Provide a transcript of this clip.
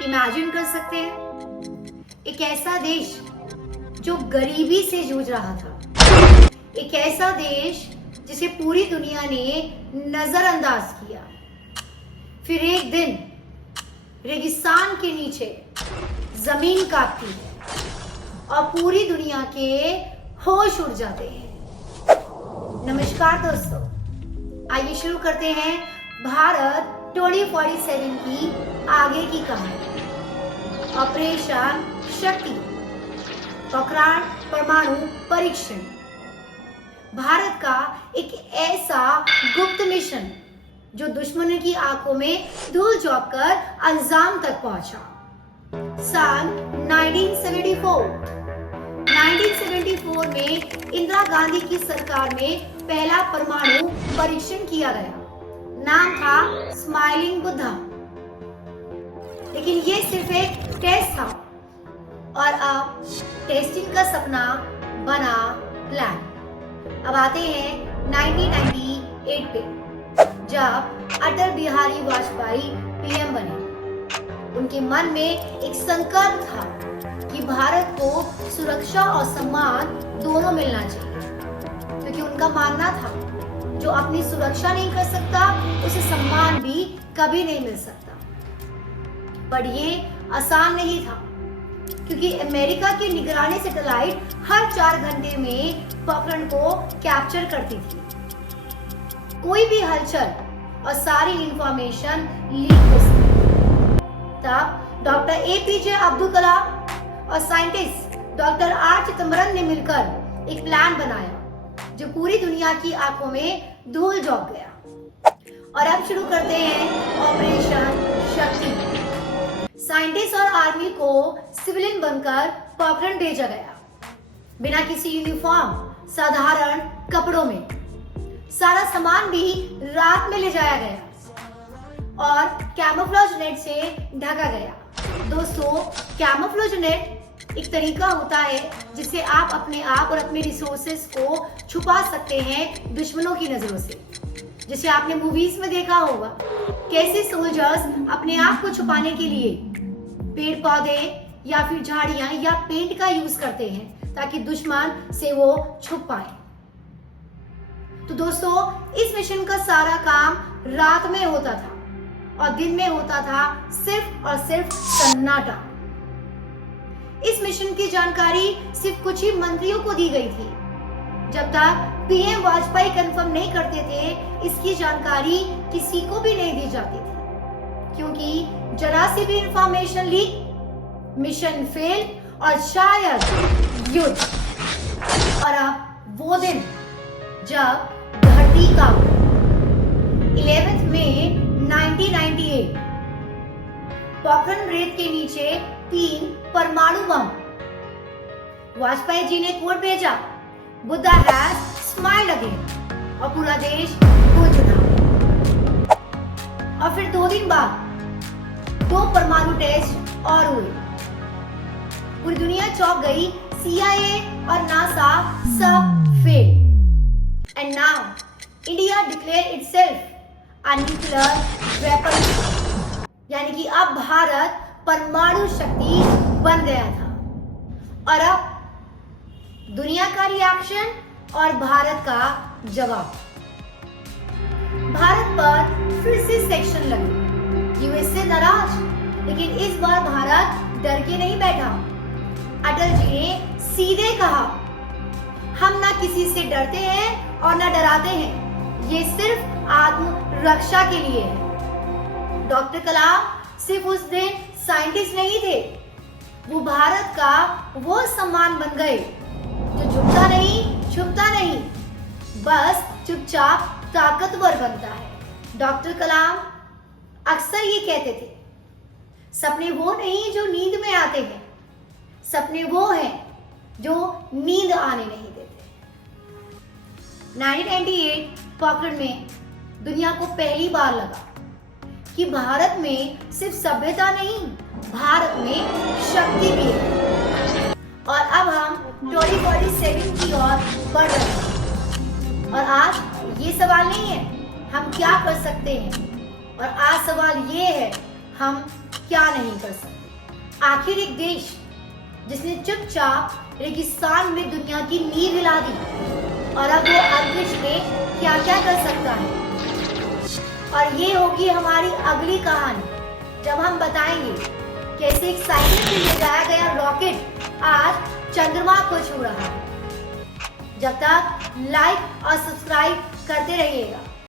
Imagine कर सकते हैं एक ऐसा देश जो गरीबी से जूझ रहा था, एक ऐसा देश जिसे पूरी दुनिया ने नजरअंदाज किया। फिर एक दिन रेगिस्तान के नीचे जमीन कांपती है और पूरी दुनिया के होश उड़ जाते हैं। नमस्कार दोस्तों, आइए शुरू करते हैं भारत 2047 की आगे की कहानी। ऑपरेशन शक्ति, पोखरान परमाणु परीक्षण, भारत का एक ऐसा गुप्त मिशन जो दुश्मनों की आंखों में धूल झोंककर अंजाम तक पहुंचा। साल 1974 में इंदिरा गांधी की सरकार में पहला परमाणु परीक्षण किया गया। नाम था स्माइलिंग बुद्धा। लेकिन ये सिर्फ एक टेस्ट था और अब टेस्टिंग का सपना बना प्लान। अब आते हैं 1998 पे, जब अटल बिहारी वाजपेयी पीएम बने। उनके मन में एक संकल्प था कि भारत को सुरक्षा और सम्मान दोनों मिलना चाहिए, क्योंकि उनका मानना था जो अपनी सुरक्षा नहीं कर सकता उसे सम्मान भी कभी नहीं मिल सकता। पर ये आसान नहीं था, क्योंकि अमेरिका की निगरानी सैटेलाइट हर 4 घंटे में पोखरण को कैप्चर करती थी। कोई भी हलचल और सारी इंफॉर्मेशन लीक हो सकती। तब डॉक्टर एपीजे अब्दुल कलाम और साइंटिस्ट डॉक्टर आर चिदम्बरम ने मिलकर एक प्लान बनाया जो पूरी दुनिया की आंखों में धूल झोंक गया। और अब शुरू करते हैं ऑपरेशन शक्ति। साइंटिस्ट और आर्मी को सिविलियन बनकर पोखरण भेजा गया, बिना किसी यूनिफॉर्म, साधारण कपड़ों में। सारा सामान भी रात में ले जाया गया और कैमोफ्लेज नेट से ढका गया। दोस्तों, कैमोफ्लेज नेट एक तरीका होता है जिससे आप अपने आप और अपने रिसोर्सेस को छुपा सकते हैं दुश्मनों की नजरों से। जैसे आपने मूवीज में देखा होगा कैसे सोल्जर्स अपने आप को छुपाने के लिए पेड़ पौधे या फिर झाड़ियां या पेंट का यूज करते हैं ताकि दुश्मन से वो छुप पाए। तो दोस्तों, इस मिशन का सारा काम रात में होता था और दिन में होता था सिर्फ और सिर्फ सन्नाटा। इस मिशन की जानकारी सिर्फ कुछ ही मंत्रियों को दी गई थी। जब तक पीएम वाजपेयी कंफर्म नहीं करते थे, इसकी जानकारी किसी को भी नहीं दी जाती थी, क्योंकि जरा सी भी इंफॉर्मेशन लीक, मिशन फेल और शायद युद्ध। और अब वो दिन जब धरती का 11 मई 1998 पोखरण रेत के नीचे 3 परमाणु बम। वाजपेयी जी ने कोड भेजा, बुद्धा हैज स्माइल्ड अगेन, और पूरा देश गूंज उठा। और फिर 2 दिन बाद 2 परमाणु टेस्ट और हुए। पूरी दुनिया चौंक गई। CIA और नासा सब fail. And now India declare itself a nuclear weapon, यानी कि अब भारत परमाणु शक्ति बन गया था। और अब दुनिया का रिएक्शन और भारत का जवाब। भारत पर फिर से सेक्शन लगे। यूएसए नाराज, लेकिन इस बार भारत डर के नहीं बैठा। अटल जी ने सीधे कहा, हम ना किसी से डरते हैं और ना डराते हैं, ये सिर्फ आत्मरक्षा के लिए है। डॉक्टर कलाम सिर्फ उस दिन साइंटिस्ट नहीं थे, वो भारत का वो सम्मान बन गए जो झुकता नहीं, छुपता नहीं, बस चुपचाप ताकतवर बनता है। डॉक्टर कलाम अक्सर ये कहते थे, सपने वो नहीं जो नींद में आते हैं, सपने वो हैं जो नींद आने नहीं देते। 1998 पोखरण में दुनिया को पहली बार लगा कि भारत में सिर्फ सभ्यता नहीं, भारत में शक्ति भी है। और अब हम 2047 की ओर बढ़ रहे हैं। और आज ये सवाल नहीं है हम क्या कर सकते हैं, और आज सवाल ये है हम क्या नहीं कर सकते। आखिर एक देश जिसने चुपचाप रेगिस्तान में दुनिया की नींव हिला दी, और अब वो अंतरिक्ष में क्या क्या कर सकता है। और ये होगी हमारी अगली कहानी, जब हम बताएंगे कैसे एक साइकिल से ले जाया गया रॉकेट आज चंद्रमा को छू रहा है। जब तक लाइक और सब्सक्राइब करते रहिएगा।